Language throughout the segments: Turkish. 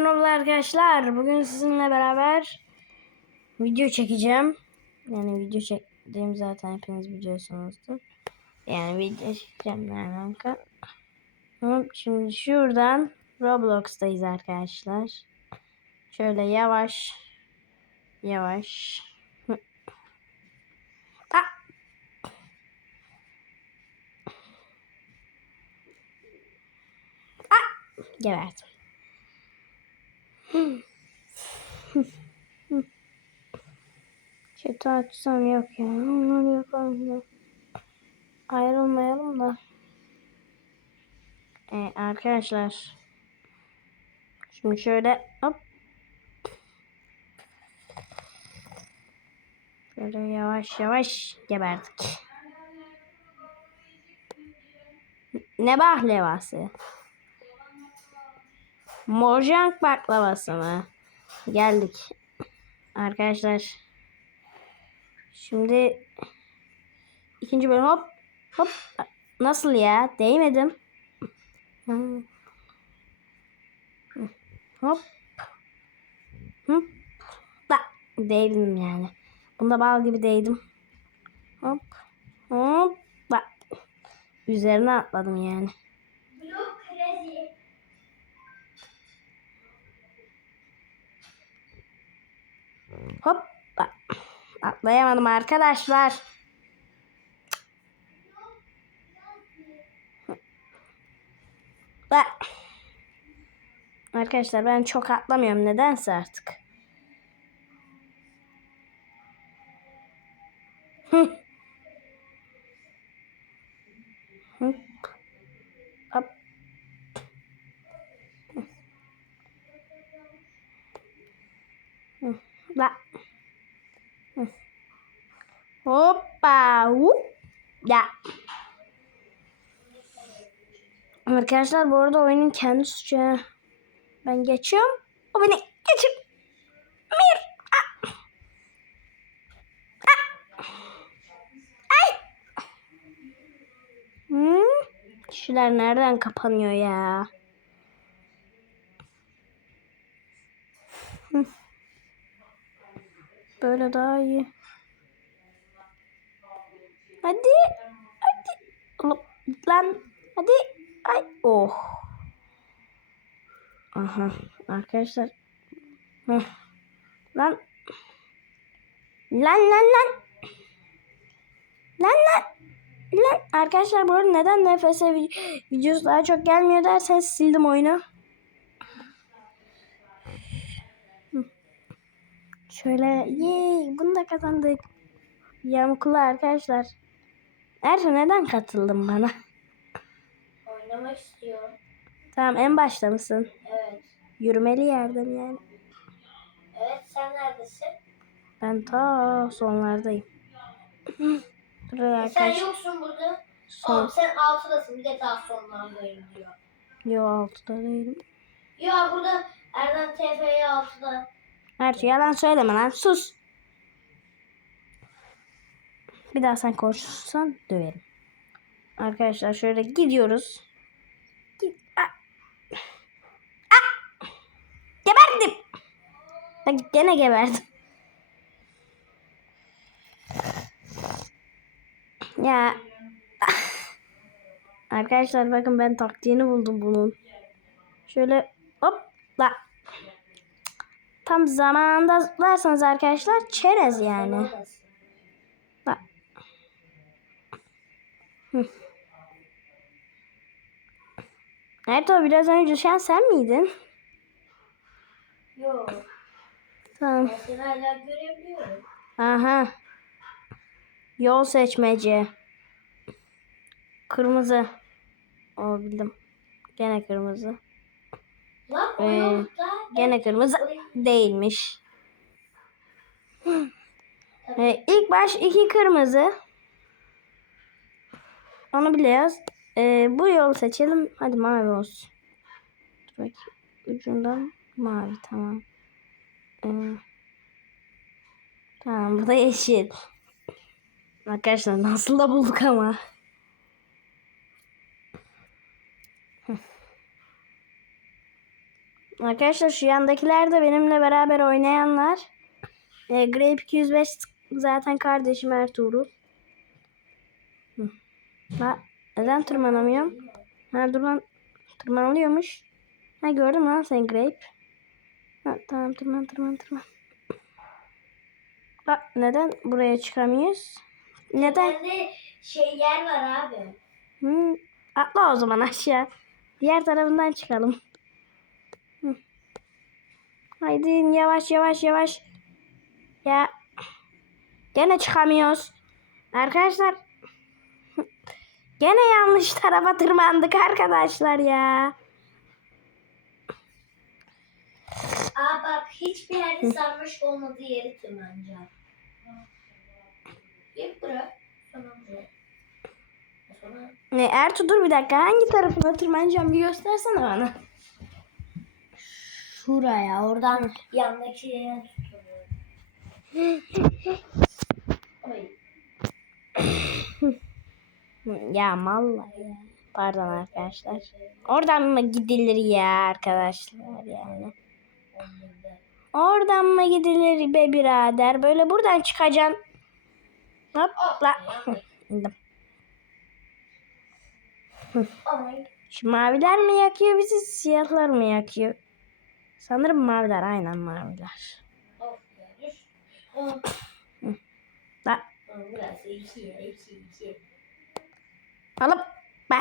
Merhaba arkadaşlar. Bugün sizinle beraber video çekeceğim. Yani video çektiğim zaten hepiniz biliyorsunuzdur. Yani video çekeceğim alaka. Hop, Şimdi şuradan Roblox'tayız arkadaşlar. Şöyle yavaş yavaş. Geberdim. Chat'i açsam yok ya. Onları yapalım. Ayrılmayalım da. Ee, arkadaşlar. Şimdi şöyle hop. Böyle yavaş yavaş geberdik. Ne baklavası? Morjank baklavası mı? Geldik. Arkadaşlar. Şimdi ikinci bölüm hop hop nasıl ya değmedim. Hop. Hı. Da değdim yani. Bunda bal gibi değdim. Hop. Hop. Da. Üzerine atladım yani. Hop. Atlayamadım arkadaşlar. Da. Arkadaşlar ben çok atlamıyorum nedense artık. Hı. Hop. Hı. La. Hı. Hoppa. Hup. Ya. Arkadaşlar bu arada oyunun kendi suçu. Ben geçiyorum. O beni geçip. Mir. Ah. Ah. Ay. Hmm. Kişiler nereden kapanıyor ya? Hı. Böyle daha iyi. Hadi. Hadi. Lan. Hadi. Ay. Oh. Aha. Arkadaşlar. Lan. Lan lan lan. Lan lan. Lan. Arkadaşlar bu arada neden vi- videosu daha çok gelmiyor derseniz sildim oyunu. Şöyle yey bunu da kazandık. Yamuklu arkadaşlar. Ertuğ neden katıldın bana? Oynamak istiyorum. Tamam en başta mısın? Evet. Yürümeli yerdim yani. Evet sen neredesin? Ben ta sonlardayım. Dur Sen arkadaşlar. yoksun burada. Son. Oğlum sen altıdasın bir de daha sonlardayım diyor. Yo altıda değilim. Ya burada Erdem TF'ye altıda. Ertuğ yalan söyleme lan sus. Bir daha sen konuşursan döverim. Arkadaşlar şöyle gidiyoruz. Git. Ah. Ah. Geberdim. Bak gene geberdim. Ya. Arkadaşlar bakın ben taktiğini buldum bunun. Şöyle hopla. Tam zamanında zıplarsanız arkadaşlar çerez yani. Bak. Hı. Ertuğ biraz önce düşen sen miydin? Yok. Tamam. Ben hala görebiliyorum. Aha. Yol seçmece. Kırmızı. O bildim. Gene kırmızı. Lan o Ee, yolda. Gene kırmızı değilmiş. Ee, ilk baş iki kırmızı. Onu biliyoruz. Ee, bu yolu seçelim. Hadi mavi olsun. Dur bakayım. Ucundan mavi tamam. Ee, tamam bu da yeşil. Arkadaşlar nasıl da bulduk ama. Arkadaşlar şu yandakiler de benimle beraber oynayanlar. E, Grape 205 zaten kardeşim Ertuğrul. Ha, neden tırmanamıyorum? Ha dur lan. Tırmanılıyormuş. Ha gördüm lan sen Grape. Ha, tamam tırman tırman tırman. Bak neden buraya çıkamıyoruz? Neden? Bende şey yer var abi. Hı, atla o zaman aşağı. Diğer tarafından çıkalım. Hı. Haydi yavaş yavaş yavaş. Ya gene çıkamıyoruz. Arkadaşlar gene yanlış tarafa tırmandık arkadaşlar ya. Aa bak hiçbir yerde sarmış olmadığı yeri tırmanacağım. Bir bırak. Sonra bırak. Sonra Ne Ertuğ dur bir dakika hangi tarafına tırmanacağım bir göstersene bana. Şuraya oradan yandaki yere tutuyorum. Ya mallar ya. Pardon arkadaşlar. Oradan mı gidilir ya arkadaşlar yani. Oradan mı gidilir be birader? Böyle buradan çıkacaksın. Hopla. İndim. Şu maviler mi yakıyor bizi siyahlar mı yakıyor? Sanırım maviler aynen maviler. La, Burası iki ya. iki iki. Alıp be.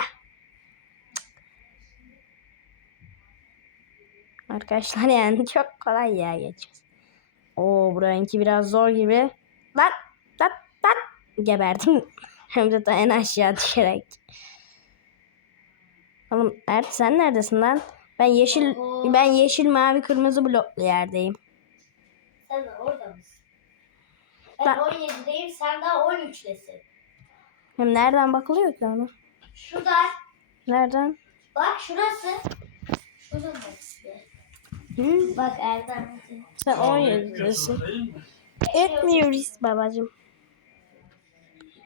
Arkadaşlar yani çok kolay ya geçeceğiz. Oo buranınki biraz zor gibi. Lan lan lan geberdim. Hem de en aşağı düşerek. Oğlum Ert sen neredesin lan? Ben yeşil ben yeşil mavi kırmızı bloklu yerdeyim. Sen de orada mısın? Ben Ben- 17'deyim. Sen daha 13'lesin. Hem nereden bakılıyor ki ona? Şurada. Nereden? Bak şurası. İşte? Hı? Bak Erdem. Sen 17 diyorsun. Etmiyoruz babacım.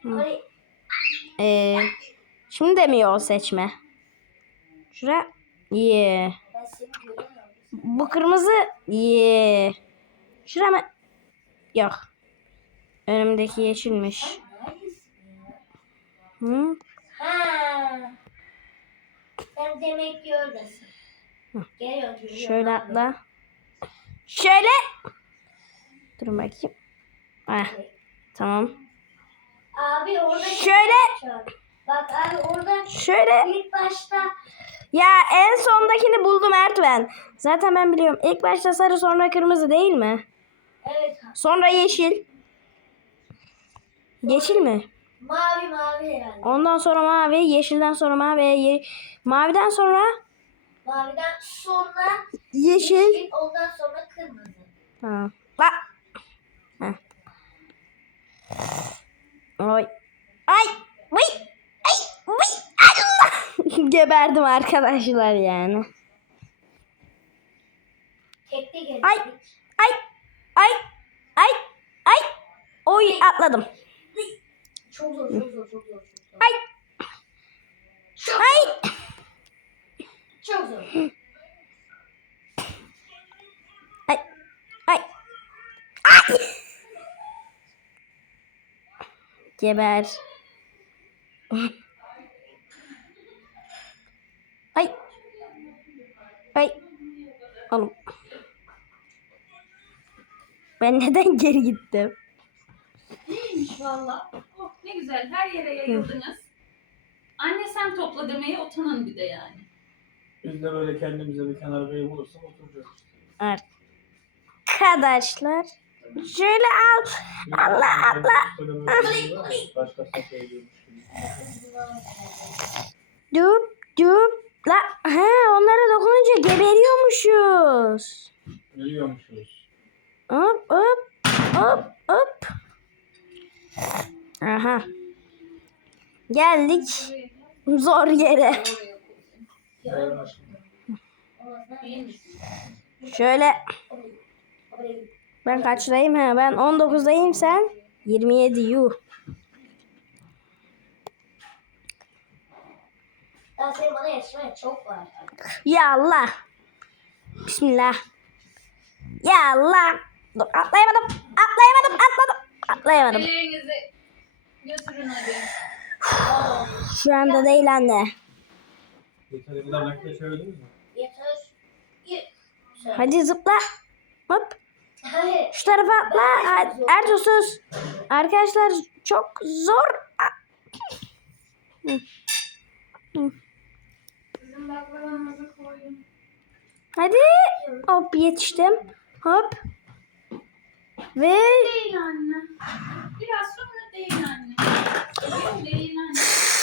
Orayı Ee, şimdi de mi yol seçme? Şura. Yeah. Bu kırmızı. Yeah. Şura mı? Yok. Önümdeki yeşilmiş. Hı? Ha. Sen demek ki oradasın. Geliyorum. geliyorum Şöyle atla. Şöyle. Durun bakayım. Ah, tamam. Abi orada Şöyle. Bak abi orada Şöyle. ilk başta Ya en sondakini buldum Ertven. Zaten ben biliyorum. İlk başta sarı sonra kırmızı değil mi? evet Sonra yeşil. Yeşil mi? Mavi mavi herhalde. Ondan sonra mavi, yeşilden sonra mavi, ye- maviden sonra Maviden sonra yeşil. yeşil, ondan sonra kırmızı. Ha. Bak. Heh. Oy. Ay. Vay. Ay. Vay. Allah. Geberdim arkadaşlar yani. Tekte geldik. Ay. Ay. Ay. Ay. Ay. Oy atladım. Çok zor çok çok zor. Çok zor. Ay. Ay. Çok zor. Ay. Ay. Ay. Geber. Ay. Ay. Oğlum. Ben neden geri gittim? Valla. Ne güzel her yere yayıldınız. Anne sen topla demeye utanın bir de yani. Biz de böyle kendimize bir kenar bey bulursak oturacağız. Arkadaşlar. Şöyle al. Allah Allah. Başkası söylüyormuş gibi. Dup dup. La, he, onlara dokununca geberiyormuşuz. Biliyormuşuz. Hop hop hop hop. Aha. Geldik zor yere. Şöyle ben kaçtayım ha? Ben 19'dayım sen 27 yuh. Daha senin bana yetişmeye çok var. Ya Allah. Bismillah. Ya Allah. Dur atlayamadım. Atlayamadım. Atladım. Atlayamadım. Ellerinizi götürün hadi. Şu anda değil anne. Hadi zıpla. Hop. Şu tarafa atla. Hadi, Ertuğ sus. Arkadaşlar çok zor. Hadi. Hop yetiştim. Hop. Ve Değil anne. Biraz sonra 对了呢我又没让你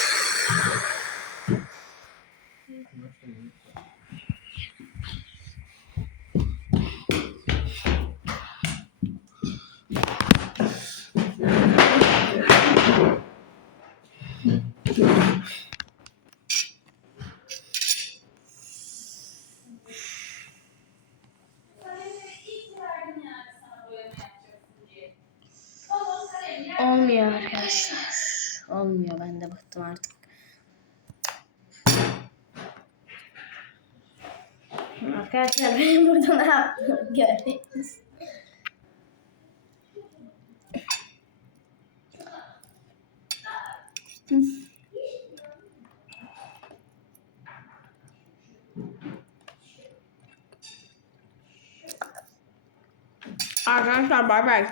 Arkadaşlar benim burada ne yaptığımı görüyorsunuz. Arkadaşlar bay bay.